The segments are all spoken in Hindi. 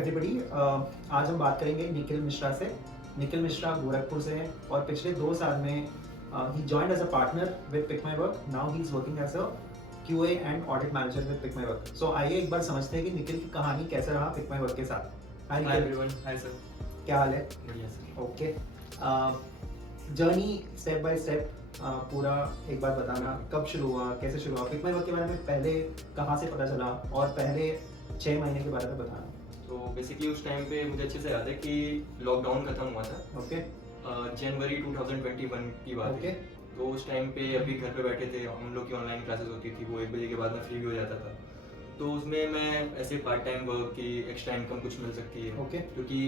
एवरीबॉडी, आज हम बात करेंगे निखिल मिश्रा से। निखिल मिश्रा गोरखपुर से हैं और पिछले 2 साल में ही joined as a partner with Pick my Work. Now he is working as a QA and audit manager with Pick my Work. So आइए एक बार समझते हैं कि निखिल की कहानी कैसे रहा पिक माई वर्क के साथ। Hi everyone, hi sir. क्या हाल है? बढ़िया sir. Okay, journey step by step पूरा एक बार बताना, कब शुरू हुआ, कैसे शुरू हुआ पिक माई वर्क के बारे में, पहले कहाँ से पता चला और पहले 6 महीने के बारे में बताना। तो बेसिकली उस टाइम पे मुझे अच्छे से याद है कि लॉकडाउन खत्म हुआ था। ओके जनवरी 2021 की बात ओके है। तो उस टाइम पे अभी घर पे बैठे थे, हम लोग की ऑनलाइन क्लासेस होती थी, वो 1 बजे के बाद में फ्री भी हो जाता था। तो उसमें मैं ऐसे पार्ट टाइम वर्क की एक्स्ट्रा इनकम कुछ मिल सकती है। ओके क्योंकि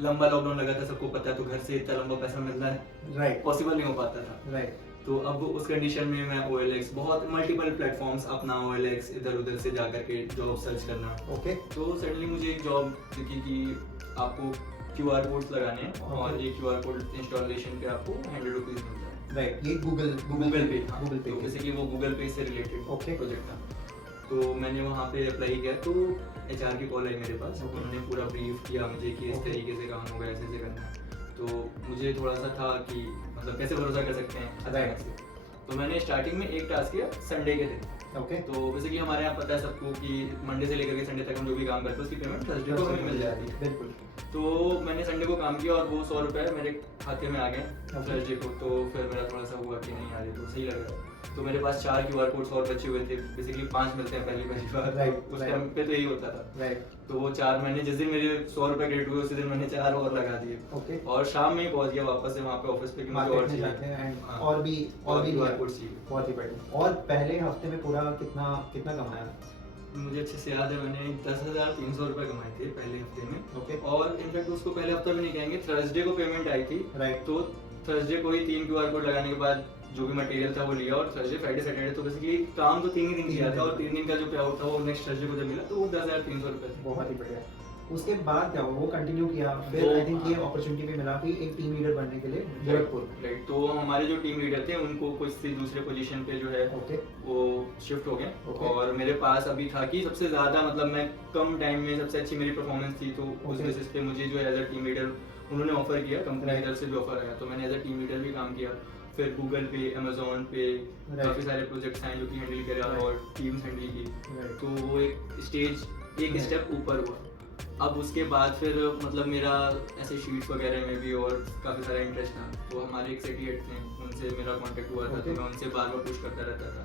लंबा लॉकडाउन लगा था, सबको पता है, तो घर से इतना लंबा पैसा मिलना है राइट पॉसिबल नहीं हो पाता था। राइट तो अब उस कंडीशन में मैं OLX, बहुत मल्टीपल प्लेटफॉर्म्स अपना OLX इधर उधर से जा करके जॉब सर्च करना। ओके तो सडनली मुझे एक जॉब दिखी कि आपको QR कोड्स लगाने हैं और एक QR कोड इंस्टॉलेशन पे आपको 100 रुपीज मिलता है। राइट, ये गूगल पे गूगल पे तो बेसिकली वो गूगल पे से रिलेटेड Okay. प्रोजेक्ट था। तो मैंने वहाँ पे अप्लाई किया, तो HR की कॉल आई मेरे पास। Okay. उन्होंने पूरा ब्रीफ किया मुझे कि इस Okay. तरीके से काम होगा, ऐसे करना है। तो मुझे थोड़ा सा था कि मतलब कैसे भरोसा कर सकते हैं अचानक से। तो मैंने स्टार्टिंग में एक टास्क किया संडे के दिन। ओके तो बेसिकली हमारे यहाँ पता है सबको कि मंडे से लेकर के संडे तक हम जो भी काम करते हैं उसकी पेमेंट थर्सडे को हमें मिल जाती है। बिल्कुल। तो मैंने संडे को काम किया और वो 100 रुपये मेरे खाते में आ गए थर्सडे को। तो फिर मेरा थोड़ा सा हुआ कि नहीं यार, ये तो सही लग रहा है। तो मेरे पास 4 QR कोड्स और बचे हुए थे। बेसिकली 5 मिलते हैं पहली बार। Right, उस right. टाइम पे तो यही होता था। राइट तो वो 4 मैंने जिस दिन मेरे 100 रुपये क्रेडिट हुए उसी दिन मैंने 4 और लगा दिए। ओके, और शाम में ही पहुंच गया वापस से वहाँ पे ऑफिस पे कि मुझे और मार्केट में जाते चाहिए। हैं and हाँ। और भी QR लिया। कोड्स चाहिए। बहुत ही बढ़िया। और पहले हफ्ते में पूरा कितना कितना कमाया? मुझे अच्छे से याद है, मैंने 10,300 रुपये कमाए थे पहले हफ्ते में। ओके और इनफैक्ट उसको पहले हफ्ता भी नहीं कहेंगे, थर्सडे को पेमेंट आई थी। राइट तो थर्सडे को ही 3 QR कोड लगाने के बाद जो भी मटेरियल था वो लिया और थर्सडे फ्राइडे सैटरडे तो बेसिकली काम तो 3 ही दिन किया था। और 3 दिन का जो पे आउट था वो नेक्स्ट थर्सडे को जब मिला तो वो 10,300 रुपये थे। बहुत ही बढ़िया। उसके बाद क्या हुआ? वो कंटिन्यू किया, फिर वो- आई थिंक ये अपॉर्चुनिटी भी मिला कि एक टीम लीडर बनने के लिए गोरखपुर। राइट। तो हमारे जो टीम लीडर थे उनको कुछ से दूसरे पोजीशन पे जो है ओके वो शिफ्ट हो गए। Okay. और मेरे पास अभी था कि सबसे ज़्यादा मतलब मैं कम टाइम में सबसे अच्छी मेरी परफॉर्मेंस थी। तो उस Okay. बेसिस पे मुझे जो एज अ टीम लीडर उन्होंने ऑफर किया, कंपनी की Right. तरफ से भी ऑफर आया। तो मैंने एज अ टीम लीडर भी काम किया। फिर गूगल पे, अमेजोन पे काफ़ी सारे प्रोजेक्ट्स आए जो कि हैंडल करा Right. और टीम्स हैंडल की। राइट तो वो एक स्टेज, एक Right. स्टेप ऊपर हुआ। अब उसके बाद फिर मतलब मेरा ऐसे शीट्स वगैरह में भी और काफ़ी सारा इंटरेस्ट था। तो हमारे एक सेटी हेड थे, उनसे मेरा कांटेक्ट हुआ था। Okay. तो मैं उनसे बार बार पुश करता रहता था।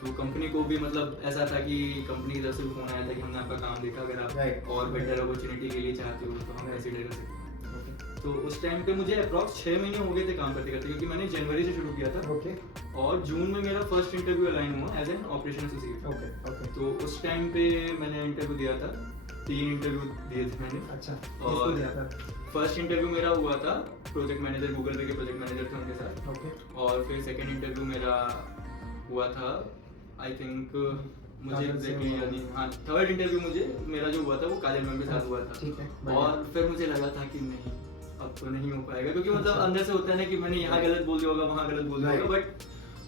तो कंपनी को भी मतलब ऐसा था कि कंपनी की तरफ से भी फोन आया था कि हमने आपका काम देखा, अगर आप Right. और बेटर अपॉर्चुनिटी के लिए चाहते हो तो हम Right. कंसिडर कर सकते हैं। ओके तो उस टाइम पे मुझे अप्रॉक्स 6 महीने हो गए थे काम करते करते, क्योंकि मैंने जनवरी से शुरू किया था। ओके और जून में मेरा फर्स्ट इंटरव्यू अलाइन हुआ as an operation associate. Okay okay तो उस टाइम पे मैंने इंटरव्यू दिया था, 3 इंटरव्यू दिए थे मैंने। अच्छा, और- किसको दिया था? फर्स्ट इंटरव्यू मेरा हुआ था प्रोजेक्ट मैनेजर, गूगल पे के प्रोजेक्ट मैनेजर थे उनके साथ। ओके और फिर सेकंड इंटरव्यू मेरा हुआ था आई थिंक, मुझे काजल से एग्जैक्टली हुआ। याद नहीं। हाँ, थर्ड इंटरव्यू मुझे मेरा जो हुआ था वो काजल मैम के साथ हुआ था। ठीक है, बढ़िया। और फिर मुझे लगा था कि नहीं, अब तो नहीं हो पाएगा, क्योंकि मतलब अच्छा। अंदर से होता है ना कि मैंने यहाँ गलत बोल दिया होगा, वहाँ गलत बोल दिया Right. होगा। बट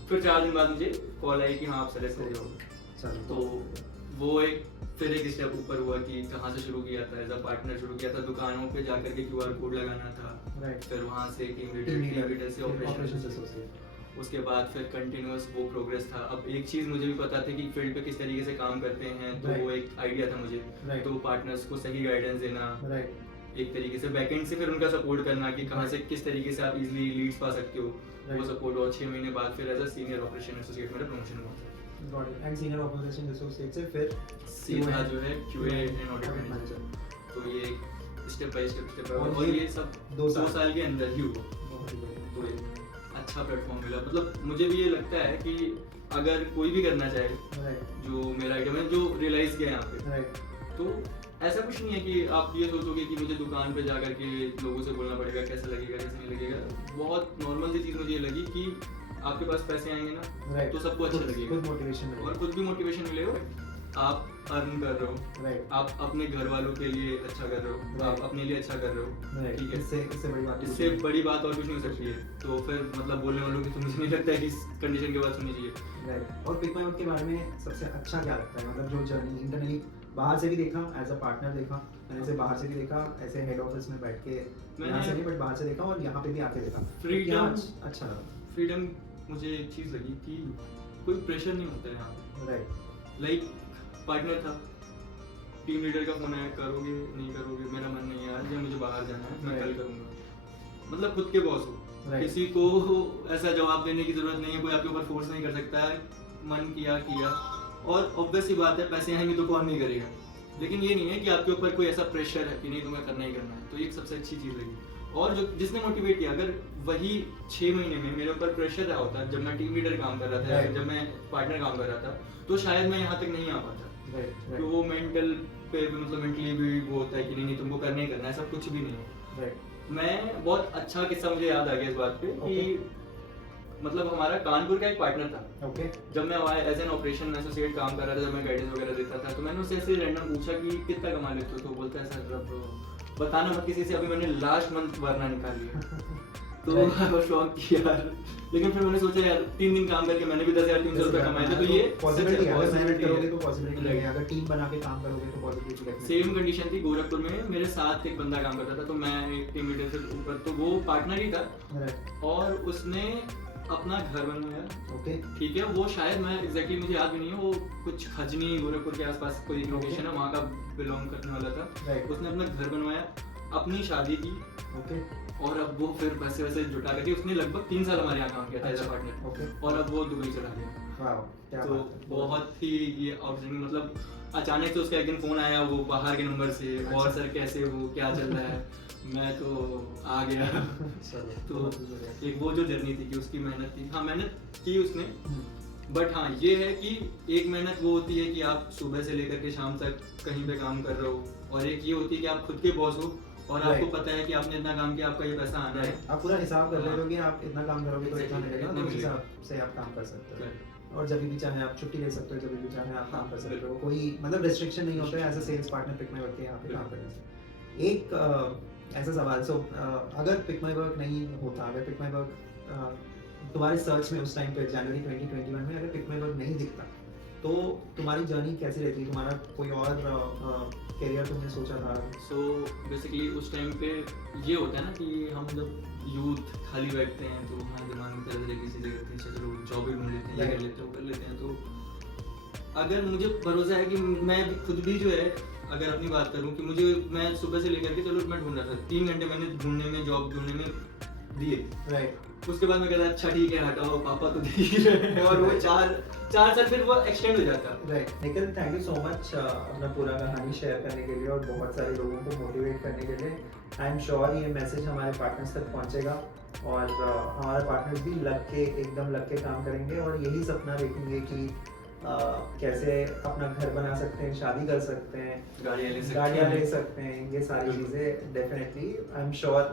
फिर 4 दिन बाद मुझे कॉल आई कि हाँ आप सेलेक्ट हो जाओ। चलो तो वो एक फिर एक स्टेप ऊपर हुआ कि कहाँ से शुरू किया था, एज अ पार्टनर शुरू किया था। दुकानों पे जाकर के QR कोड लगाना था। राइट, फिर वहाँ से टीम टीम लीडर लीडर से ऑपरेशंस एसोसिएट। उसके बाद फिर कंटिन्यूअस वो प्रोग्रेस था। अब एक चीज़ मुझे भी पता थी कि फील्ड पे किस तरीके से काम करते हैं, तो Right. वो एक आइडिया था मुझे। Right. तो पार्टनर्स को सही गाइडेंस देना, राइट एक तरीके से बैकएंड से फिर उनका सपोर्ट करना कि कहाँ से किस तरीके से आप इजीली लीड्स पा सकते हो, वो Right. सपोर्ट। और 6 महीने बाद फिर as a senior operation associate मेरा प्रमोशन हुआ था। Got it. And senior operation associate से फिर सीधा जो है QA and audit Audit manager. manager। तो ये स्टेप बाय स्टेप और और ये ये सब 2 2 साल के अंदर ही हुआ। बहुत ही बढ़िया। तो एक अच्छा प्लेटफॉर्म मिला। मतलब मुझे भी ये लगता है कि अगर कोई भी करना चाहे, राइट जो मेरा आइडिया मैंने जो रियलाइज किया यहाँ पे, राइट तो ऐसा कुछ नहीं है कि आप ये सोचोगे कि मुझे दुकान पे जाकर के लोगों से बोलना पड़ेगा, कैसा लगेगा कैसा नहीं लगेगा। बहुत नॉर्मल सी चीज़ मुझे ये लगी कि आपके पास पैसे आएंगे ना, राइट, तो सबको अच्छा लगेगा खुद मोटिवेशन और खुद भी मोटिवेशन मिलेगा। आप अर्न कर रहे हो, राइट आप अपने घर वालों के लिए अच्छा कर रहे हो, आप अपने लिए अच्छा कर रहे हो, राइट। ठीक है। इससे बड़ी बात इससे बड़ी बात और कुछ नहीं हो सकती है। तो फिर मतलब बोलने वालों की तो मुझे नहीं लगता है कि इस कंडीशन के बाद सुननी चाहिए। राइट। और पिक माई वर्क के बारे में सबसे अच्छा क्या लगता है? मतलब जो जर्नी इंटरनली बाहर से भी देखा, एज अ पार्टनर देखा, मैंने इसे बाहर से भी देखा, ऐसे हेड ऑफिस में बैठ के, यहाँ से नहीं बट बाहर से देखा, और यहाँ पे भी आके देखा। फ्रीडम अच्छा लगा। फ्रीडम मुझे एक चीज़ लगी कि कोई प्रेशर नहीं होता है यहाँ पे। राइट। लाइक पार्टनर था, टीम लीडर का फोन है, करोगे नहीं करोगे, मेरा मन नहीं है आज, या मुझे बाहर जाना है, मैं कल करूँगा। मतलब खुद के बॉस हो, किसी को ऐसा जवाब देने की जरूरत नहीं है, कोई आपके ऊपर फोर्स नहीं कर सकता है, मन किया किया। और ऑब्वियस ही बात है, पैसे आएंगे तो कौन नहीं करेगा, लेकिन ये नहीं है कि आपके ऊपर कोई ऐसा प्रेशर है कि नहीं तुम्हें करना ही करना है। तो ये एक सबसे अच्छी चीज़ लगी। और जो जिसने मोटिवेट किया, अगर वही 6 महीने में मेरे ऊपर प्रेशर रहा होता जब मैं टीम लीडर काम कर रहा था, या जब मैं पार्टनर काम कर रहा था, तो शायद मैं यहाँ तक नहीं आ पाता। तो वो मेंटल पे मतलब मेंटली भी वो होता है कि नहीं तुमको करना ही करना है, सब कुछ भी नहीं है। मैं बहुत अच्छा किस्सा मुझे याद आ गया इस बात पे कि मतलब हमारा कानपुर का एक पार्टनर था। जब मैं एज एन ऑपरेशन एसोसिएट काम कर रहा था, जब मैं गाइडेंस वगैरह देता था, तो मैंने उससे ऐसे रैंडम पूछा कि कितना कमा लेते हो, तो बोलता है सर अब बताना मत किसी से, अभी मैंने लास्ट मंथ वरना निकाल लिया। तो वो शौक किया यार, लेकिन फिर मैंने सोचा यार 3 दिन काम करके मैंने भी 10,300 रुपये कमाए थे, तो ये पॉसिबिलिटी है, अगर मेहनत करोगे तो पॉसिबिलिटी है, अगर टीम बना के काम करोगे तो पॉसिबिलिटी है। सेम कंडीशन थी गोरखपुर में, मेरे साथ एक बंदा काम करता था, तो मैं एक टीम लीडर से ऊपर, तो वो पार्टनर ही था और उसने अपना घर बनवाया। ठीक है, वो शायद मैं एग्जैक्टली मुझे याद भी नहीं है, वो कुछ खजनी गोरखपुर के आसपास कोई लोकेशन है, वहाँ का बिलोंग करने वाला था। उसने अपना घर बनवाया, अपनी शादी की, और अब वो फिर पैसे वैसे जुटा करके उसने लगभग 3 साल हमारे यहाँ काम किया था एज अ पार्टनर, और अब वो दुबई चला गया। तो बहुत ही ये आउटस्टैंडिंग, मतलब अचानक से उसका एक दिन फोन आया वो बाहर के नंबर से, और सर कैसे हो, क्या चल रहा है, मैं तो आ गया। तो एक वो जो जर्नी थी कि उसकी मेहनत थी, हाँ मेहनत की उसने, बट हाँ ये है कि एक मेहनत वो होती है कि आप सुबह से लेकर के शाम तक कहीं पे काम कर रहे हो, और एक ये होती है कि आप खुद के बॉस हो और आपको पता है कि आपने इतना काम किया, आपका ये पैसा आना है। आप पूरा हिसाब कर रहे हो कि आप इतना काम करोगे तो इतना मिलेगा, तो उस हिसाब से आप काम कर सकते हो, और जब भी चाहे आप छुट्टी ले सकते हो, जब भी चाहे आप काम कर सकते हो, कोई मतलब रिस्ट्रिक्शन नहीं होता है as a sales partner pick my work के यहाँ पे काम करने से। एक ऐसा सवाल, सो अगर पिक माई वर्क नहीं होता, अगर पिक माई वर्क तुम्हारे सर्च में उस टाइम पे जनवरी 2021 में अगर पिक माई वर्क नहीं दिखता, तो तुम्हारी जर्नी कैसी रहती, तुम्हारा कोई और करियर तुमने सोचा था? सो बेसिकली उस टाइम पे ये होता है ना कि हम जब यूथ खाली बैठते हैं तो हमारे दिमाग में तरह तरह की चीज़ें करते हैं, चलो जॉब भी ढूंढ लेते हैं, ये कर लेते हैं। तो अगर मुझे भरोसा है कि मैं खुद भी जो है, अगर अपनी बात करूं कि मुझे, मैं सुबह से लेकर के चलो मैं ढूंढ रहा था, 3 घंटे मैंने ढूंढने में, जॉब ढूंढने में दिए। उसके बाद मैं कहता अच्छा ठीक है हटाओ, पापा तो देख ही रहे हैं, और वो 4 साल फिर वो एक्सटेंड हो जाता। Nikhil, thank you so much अपना पूरा कहानी शेयर करने के लिए और बहुत सारे लोगों को मोटिवेट करने के लिए। आई एम श्योर ये मैसेज हमारे पार्टनर्स तक पहुंचेगा, और हमारे पार्टनर्स भी एकदम लग के काम करेंगे, और यही सपना देखेंगे कि कैसे अपना घर बना सकते हैं, शादी कर सकते हैं, गाड़ियाँ ले सकते हैं, ये सारी चीज़ें डेफिनेटली आई एम श्योर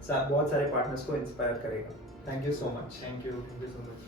बहुत सारे पार्टनर्स को इंस्पायर करेगा। Thank you so much. Thank you so much.